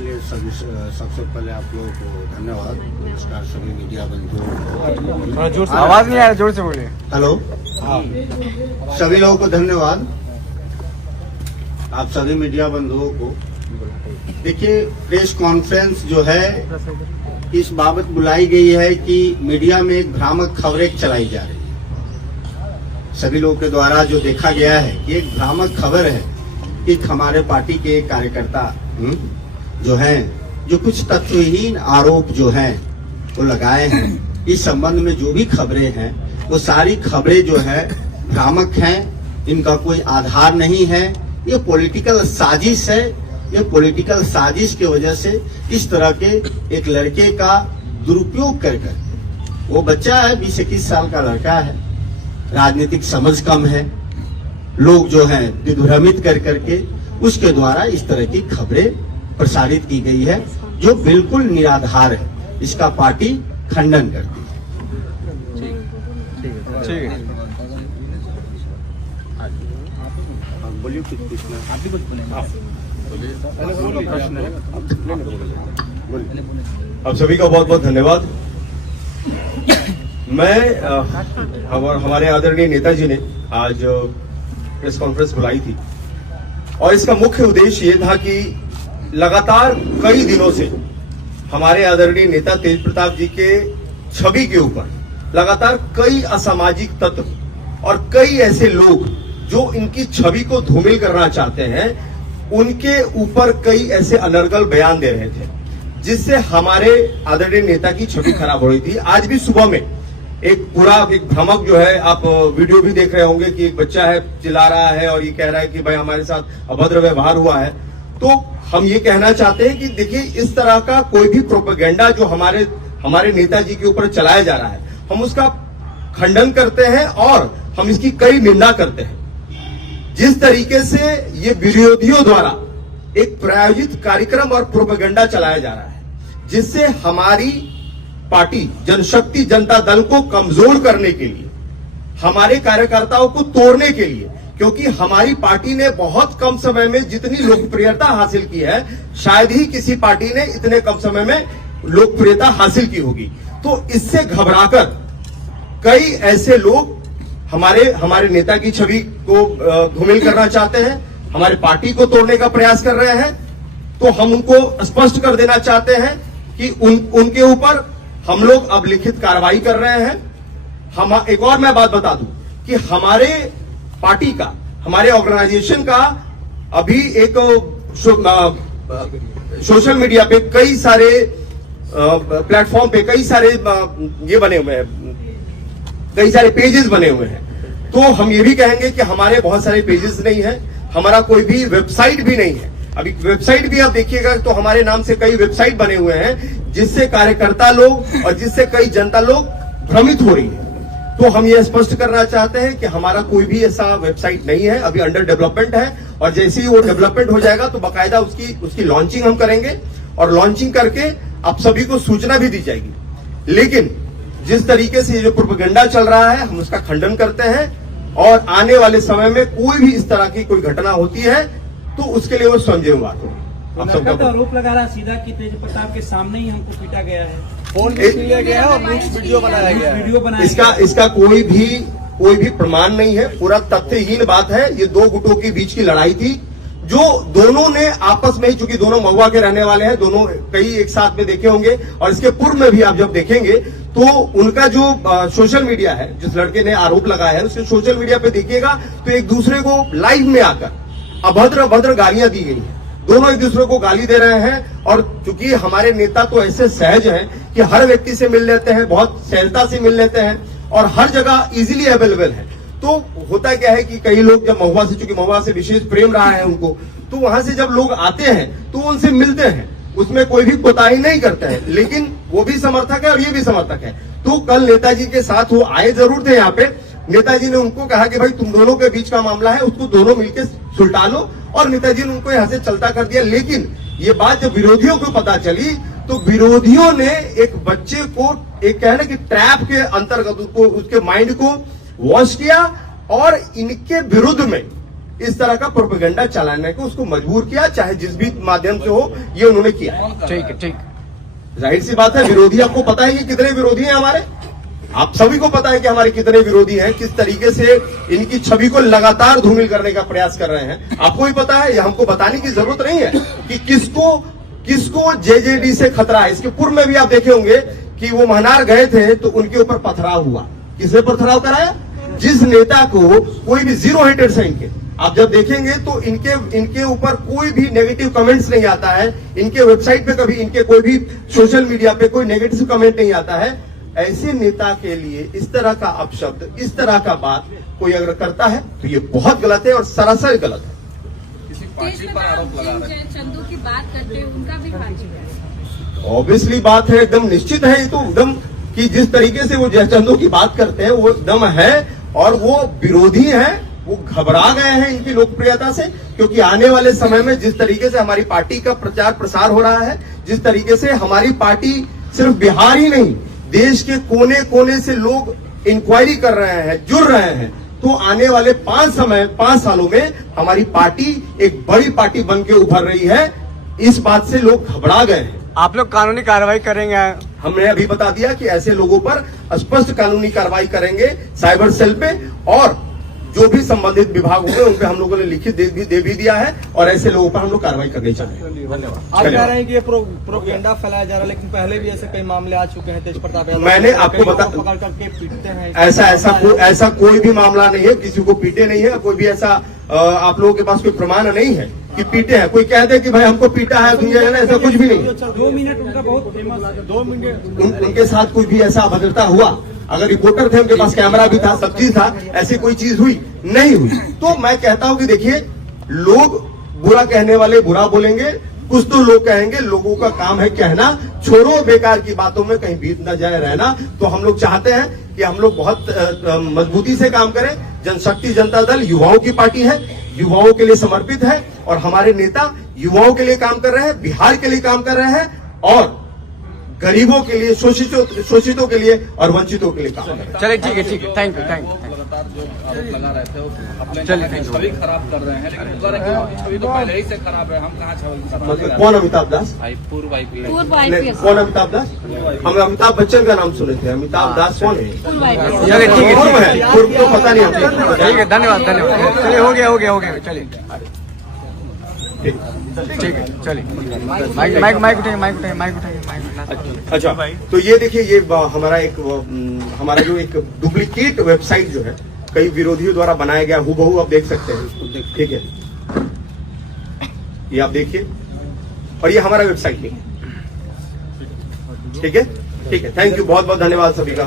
चलिए सबसे पहले आप लोगों को धन्यवाद। नमस्कार सभी मीडिया बंधुओं। आवाज नहीं आ रहा, जोर से बोलिए। हेलो, सभी लोगों को धन्यवाद। आप सभी मीडिया बंधुओं को देखिए, प्रेस कॉन्फ्रेंस जो है इस बाबत बुलाई गई है कि मीडिया में एक भ्रामक खबरें चलाई जा रही है। सभी लोगों के द्वारा जो देखा गया है कि एक भ्रामक खबर है कि हमारे पार्टी के एक कार्यकर्ता जो हैं, जो कुछ तथ्यहीन आरोप जो हैं वो लगाए हैं। इस संबंध में जो भी खबरें हैं वो सारी खबरें जो है भ्रामक हैं, इनका कोई आधार नहीं है। ये पॉलिटिकल साजिश है। ये पॉलिटिकल साजिश की वजह से इस तरह के एक लड़के का दुरुपयोग कर कर, वो बच्चा है, 20-21 साल का लड़का है, राजनीतिक समझ कम है, लोग जो हैं विभ्रमित कर करके उसके द्वारा इस तरह की खबरें प्रसारित की गई है जो बिल्कुल निराधार है। इसका पार्टी खंडन करती है। ठीक है। बोलिए कुछ पूछना, आप भी कुछ आप सभी का बहुत बहुत धन्यवाद। मैं हमारे आदरणीय नेताजी ने आज प्रेस कॉन्फ्रेंस बुलाई थी और इसका मुख्य उद्देश्य ये था कि लगातार कई दिनों से हमारे आदरणीय नेता तेज प्रताप जी के छवि के ऊपर लगातार कई असामाजिक तत्व और कई ऐसे लोग जो इनकी छवि को धूमिल करना चाहते हैं, उनके ऊपर कई ऐसे अनर्गल बयान दे रहे थे, जिससे हमारे आदरणीय नेता की छवि खराब हो रही थी। आज भी सुबह में एक भ्रमक जो है, आप वीडियो भी देख रहे होंगे कि एक बच्चा है, चिल्ला रहा है और ये कह रहा है कि भाई हमारे साथ अभद्र व्यवहार हुआ है। तो हम ये कहना चाहते हैं कि देखिए, इस तरह का कोई भी प्रोपेगेंडा जो हमारे नेताजी के ऊपर चलाया जा रहा है, हम उसका खंडन करते हैं और हम इसकी कड़ी निंदा करते हैं। जिस तरीके से ये विरोधियों द्वारा एक प्रायोजित कार्यक्रम और प्रोपेगेंडा चलाया जा रहा है, जिससे हमारी पार्टी जनशक्ति जनता दल को कमजोर करने के लिए, हमारे कार्यकर्ताओं को तोड़ने के लिए, क्योंकि हमारी पार्टी ने बहुत कम समय में जितनी लोकप्रियता हासिल की है, शायद ही किसी पार्टी ने इतने कम समय में लोकप्रियता हासिल की होगी। तो इससे घबराकर कई ऐसे लोग हमारे नेता की छवि को धूमिल करना चाहते हैं, हमारे पार्टी को तोड़ने का प्रयास कर रहे हैं। तो हम उनको स्पष्ट कर देना चाहते हैं कि उनके ऊपर हम लोग अब लिखित कार्रवाई कर रहे हैं। एक और मैं बात बता दूं कि हमारे पार्टी का, हमारे ऑर्गेनाइजेशन का अभी एक सोशल मीडिया पे कई सारे प्लेटफॉर्म पे कई सारे ये बने हुए हैं, कई सारे पेजेस बने हुए हैं। तो हम ये भी कहेंगे कि हमारे बहुत सारे पेजेस नहीं है, हमारा कोई भी वेबसाइट भी नहीं है। अभी वेबसाइट भी आप देखिएगा तो हमारे नाम से कई वेबसाइट बने हुए हैं, जिससे कार्यकर्ता लोग और जिससे कई जनता लोग भ्रमित हो रही है। तो हम ये स्पष्ट करना चाहते हैं कि हमारा कोई भी ऐसा वेबसाइट नहीं है, अभी अंडर डेवलपमेंट है, और जैसे ही वो डेवलपमेंट हो जाएगा तो बाकायदा उसकी लॉन्चिंग हम करेंगे और लॉन्चिंग करके आप सभी को सूचना भी दी जाएगी। लेकिन जिस तरीके से ये जो प्रोपेगेंडा चल रहा है, हम उसका खंडन करते हैं और आने वाले समय में कोई भी इस तरह की कोई घटना होती है तो उसके लिए वो संज्ञेय बात हो। आप सबका आरोप लगा रहा सीधा कि तेज प्रताप के सामने ही हमको पीटा गया है, फोन भी लिया गया है और वीडियो बनाया गया है। इसका कोई भी प्रमाण नहीं है, पूरा तथ्यहीन बात है। ये दो गुटों के बीच की लड़ाई थी, जो दोनों ने आपस में, चूंकि दोनों महुआ के रहने वाले हैं, दोनों कई एक साथ में देखे होंगे और इसके पूर्व में भी आप जब देखेंगे तो उनका जो सोशल मीडिया है, जिस लड़के ने आरोप लगाया है, उसके सोशल मीडिया पे देखिएगा तो एक दूसरे को लाइव में आकर अभद्र गालियां दी गई हैं। दोनों एक दूसरे को गाली दे रहे हैं और चूंकि हमारे नेता तो ऐसे सहज हैं कि हर व्यक्ति से मिल लेते हैं, बहुत सहजता से मिल लेते हैं और हर जगह इजीली अवेलेबल है। तो होता क्या है कि कई लोग जब महुआ से, चूंकि महुआ से विशेष प्रेम रहा है उनको, तो वहां से जब लोग आते हैं तो उनसे मिलते हैं, उसमें कोई भी कोताही नहीं करता है। लेकिन वो भी समर्थक है और ये भी समर्थक है। तो कल नेताजी के साथ वो आए जरूर थे यहाँ पे, नेताजी ने उनको कहा कि भाई तुम दोनों के बीच का मामला है, उसको दोनों मिलकर सुलटा लो, और नेताजी ने उनको यहाँ से चलता कर दिया। लेकिन ये बात जब विरोधियों को पता चली तो विरोधियों ने एक बच्चे को एक कहना कि ट्रैप के अंतर्गत उसके माइंड को वॉश किया और इनके विरुद्ध में इस तरह का प्रोपेगेंडा चलाने को उसको मजबूर किया, चाहे जिस भी माध्यम से हो, ये उन्होंने किया। ठीक है, ठीक। जाहिर सी बात है, विरोधी आपको पता है कि कितने विरोधी हैं हमारे, आप सभी को पता है कि हमारे कितने विरोधी हैं, किस तरीके से इनकी छवि को लगातार धूमिल करने का प्रयास कर रहे हैं। आपको भी पता है, ये हमको बताने की जरूरत नहीं है कि किसको जेजेडी से खतरा है। इसके पूर्व में भी आप देखे होंगे कि वो महनार गए थे तो उनके ऊपर पथराव हुआ। किसने पथराव कराया? जिस नेता को कोई भी जीरो हेटेड है इनके, आप जब देखेंगे तो इनके ऊपर कोई भी नेगेटिव कमेंट्स नहीं आता है, इनके वेबसाइट पे कभी, इनके कोई भी सोशल मीडिया पे कोई नेगेटिव कमेंट नहीं आता है। ऐसे नेता के लिए इस तरह का अपशब्द, इस तरह का बात कोई अगर करता है तो ये बहुत गलत है और सरासर गलत है। किसी पार्टी पर आरोप लगा रहे हैं, चंदू की बात करते हैं, उनका भी पार्टी। ऑब्वियसली बात है, एकदम निश्चित है ये तो, एकदम कि जिस तरीके से वो जयचंदू की बात करते हैं वो एकदम है, और वो विरोधी हैं, वो घबरा गए हैं इनकी लोकप्रियता से, क्योंकि आने वाले समय में जिस तरीके से हमारी पार्टी का प्रचार प्रसार हो रहा है, जिस तरीके से हमारी पार्टी सिर्फ बिहार ही नहीं, देश के कोने कोने से लोग इंक्वायरी कर रहे हैं, जुड़ रहे हैं, तो आने वाले 5 सालों में हमारी पार्टी एक बड़ी पार्टी बन के उभर रही है। इस बात से लोग घबरा गए हैं। आप लोग कानूनी कार्रवाई करेंगे? हमने अभी बता दिया कि ऐसे लोगों पर स्पष्ट कानूनी कार्रवाई करेंगे साइबर सेल पे, और जो भी संबंधित विभाग होंगे उन पे हम लोगों ने लिखित दे भी दिया है, और ऐसे लोगों पर हम लोग कार्रवाई करनी चाहेंगे। आप कह रहे हैं कि ये प्रोपेगेंडा फैलाया जा रहा है, लेकिन पहले भी ऐसे कई मामले आ चुके हैं। तेज प्रताप यादव मैंने आपको पकड़ करके पीटते हैं। ऐसा कोई भी मामला नहीं है, किसी को पीटे नहीं है, कोई भी ऐसा आप लोगों के पास कोई प्रमाण नहीं है कि पीटे हैं। कोई कहते कि भाई हमको पीटा है दुनिया है ना, ऐसा कुछ भी नहीं। 2 मिनट उनका बहुत फेमस है, 2 मिनट उनके साथ कोई भी ऐसा अभद्रता हुआ, अगर रिपोर्टर थे, उनके पास कैमरा भी था, सब चीज था, ऐसी कोई चीज हुई नहीं हुई। तो मैं कहता हूं कि देखिए, लोग बुरा कहने वाले बुरा बोलेंगे, कुछ तो लोग कहेंगे, लोगों का काम है कहना, छोड़ो बेकार की बातों में कहीं बीत न जाए रहना। तो हम लोग चाहते हैं कि हम लोग बहुत मजबूती से काम करें। जनशक्ति जनता दल युवाओं की पार्टी है, युवाओं के लिए समर्पित है, और हमारे नेता युवाओं के लिए काम कर रहे हैं, बिहार के लिए काम कर रहे हैं, और गरीबों के लिए, शोषितों के लिए और वंचितों के लिए काम कर रहे हैं। चलिए, ठीक है, ठीक है, थैंक यू। लगातार जो आरोप लगा रहे थे, वो अपने चलिए, छवि खराब कर रहे हैं, लेकिन कह रहे हैं कि छवि तो पहले ही से खराब है, हम कहाँ छवि मतलब कौन अमिताभ दास? पूर्व नहीं, कौन अमिताभ दास? हम अमिताभ बच्चन का नाम सुने थे, अमिताभ दास कौन है? चलिए, ठीक है, पूर्व है, पूर्व तो पता नहीं हमको। ठीक है, धन्यवाद। चलिए, हो गया, चलिए, ठीक है, चलिए। माइक उठाइए। अच्छा, तो ये देखिए, ये हमारा जो एक डुप्लीकेट वेबसाइट जो है, कई विरोधियों द्वारा बनाया गया, हूबहू आप देख सकते हैं इसको, ठीक है, ये आप देखिए, और ये हमारा वेबसाइट नहीं है, ठीक है, थैंक यू, बहुत बहुत धन्यवाद सभी का।